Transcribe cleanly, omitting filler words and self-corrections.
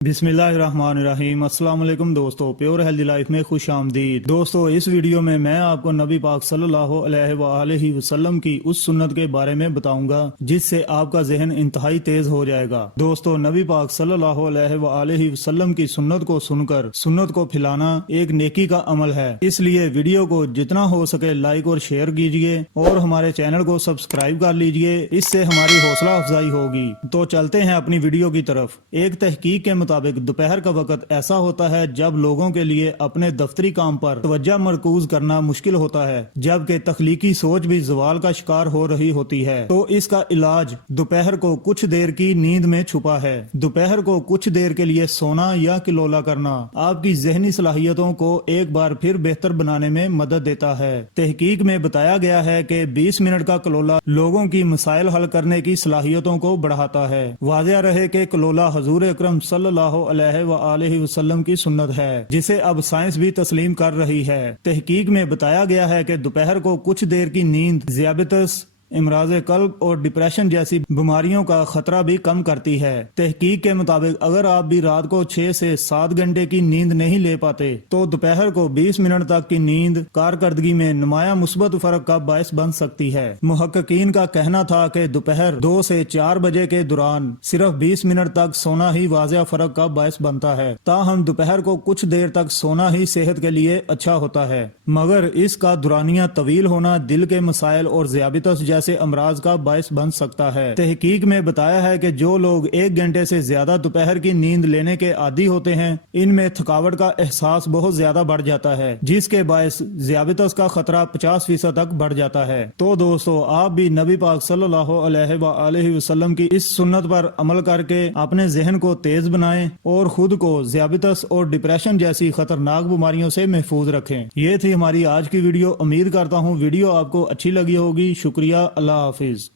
बिस्मिल्लाहिर्रहमानिर्रहीम। अस्सलाम वालेकुम दोस्तों, प्योर हेल्दी लाइफ में खुश आमदीद। दोस्तों, इस वीडियो में मैं आपको नबी पाक सल्लल्लाहु अलैहि वसल्लम की उस सुन्नत के बारे में बताऊंगा जिससे आपका जहन इंतहाई तेज हो जाएगा। दोस्तों, नबी पाक सल्लल्लाहु अलैहि वसल्लम की सुन्नत को सुनकर सुन्नत को फैलाना एक नेकी का अमल है, इसलिए वीडियो को जितना हो सके लाइक और शेयर कीजिए और हमारे चैनल को सब्सक्राइब कर लीजिए, इससे हमारी हौसला अफजाई होगी। तो चलते हैं अपनी वीडियो की तरफ। एक तहकीक के मुताबिक दोपहर का वक्त ऐसा होता है जब लोगों के लिए अपने दफ्तरी काम पर तवज्जो मरकूज करना मुश्किल होता है, जबकि तख्लीकी सोच भी जवाल का शिकार हो रही होती है। तो इसका इलाज दोपहर को कुछ देर की नींद में छुपा है। दोपहर को कुछ देर के लिए सोना या किलोला करना आपकी जहनी सलाहियतों को एक बार फिर बेहतर बनाने में मदद देता है। तहकीक में बताया गया है कि 20 मिनट का कलोला लोगों की मसाइल हल करने की सलाहियतों को बढ़ाता है। वाज़ेह रहे कि कलोला हजूर अकरम सल्लल्लाहु अलैहि वसल्लम की सुन्नत है, जिसे अब साइंस भी तस्लीम कर रही है। तहकीक में बताया गया है कि दोपहर को कुछ देर की नींद ज़ियाबतस, इमराज कल्ब और डिप्रेशन जैसी बीमारियों का खतरा भी कम करती है। तहकीक के मुताबिक अगर आप भी रात को 6 से 7 घंटे की नींद नहीं ले पाते तो दोपहर को 20 मिनट तक की नींद कारकर्दगी में नुमाया मुस्बत फर्क का बायस बन सकती है। मुहक्किकीन का कहना था कि दोपहर 2 से 4 बजे के दौरान सिर्फ 20 मिनट तक सोना ही वाज़ेह फर्क का बायस बनता है। ताहम दोपहर को कुछ देर तक सोना ही सेहत के लिए अच्छा होता है, मगर इसका दुरानिया तवील होना दिल के मसाइल और ज़ियाबतस से अमराज का बायस बन सकता है। तहकीक में बताया है कि जो लोग 1 घंटे से ज्यादा दोपहर की नींद लेने के आदी होते हैं, इनमें थकावट का एहसास बहुत ज्यादा बढ़ जाता है, जिसके बायस ज़ियाबतस का खतरा 50% तक बढ़ जाता है। तो दोस्तों, आप भी नबी पाक सल्लल्लाहु अलैहि वसल्लम की इस सुन्नत पर अमल करके अपने जहन को तेज बनाएं और खुद को ज़ियाबतस और डिप्रेशन जैसी खतरनाक बीमारियों से महफूज रखें। ये थी हमारी आज की वीडियो। उम्मीद करता हूँ वीडियो आपको अच्छी लगी होगी। शुक्रिया। अल्लाह हाफिज।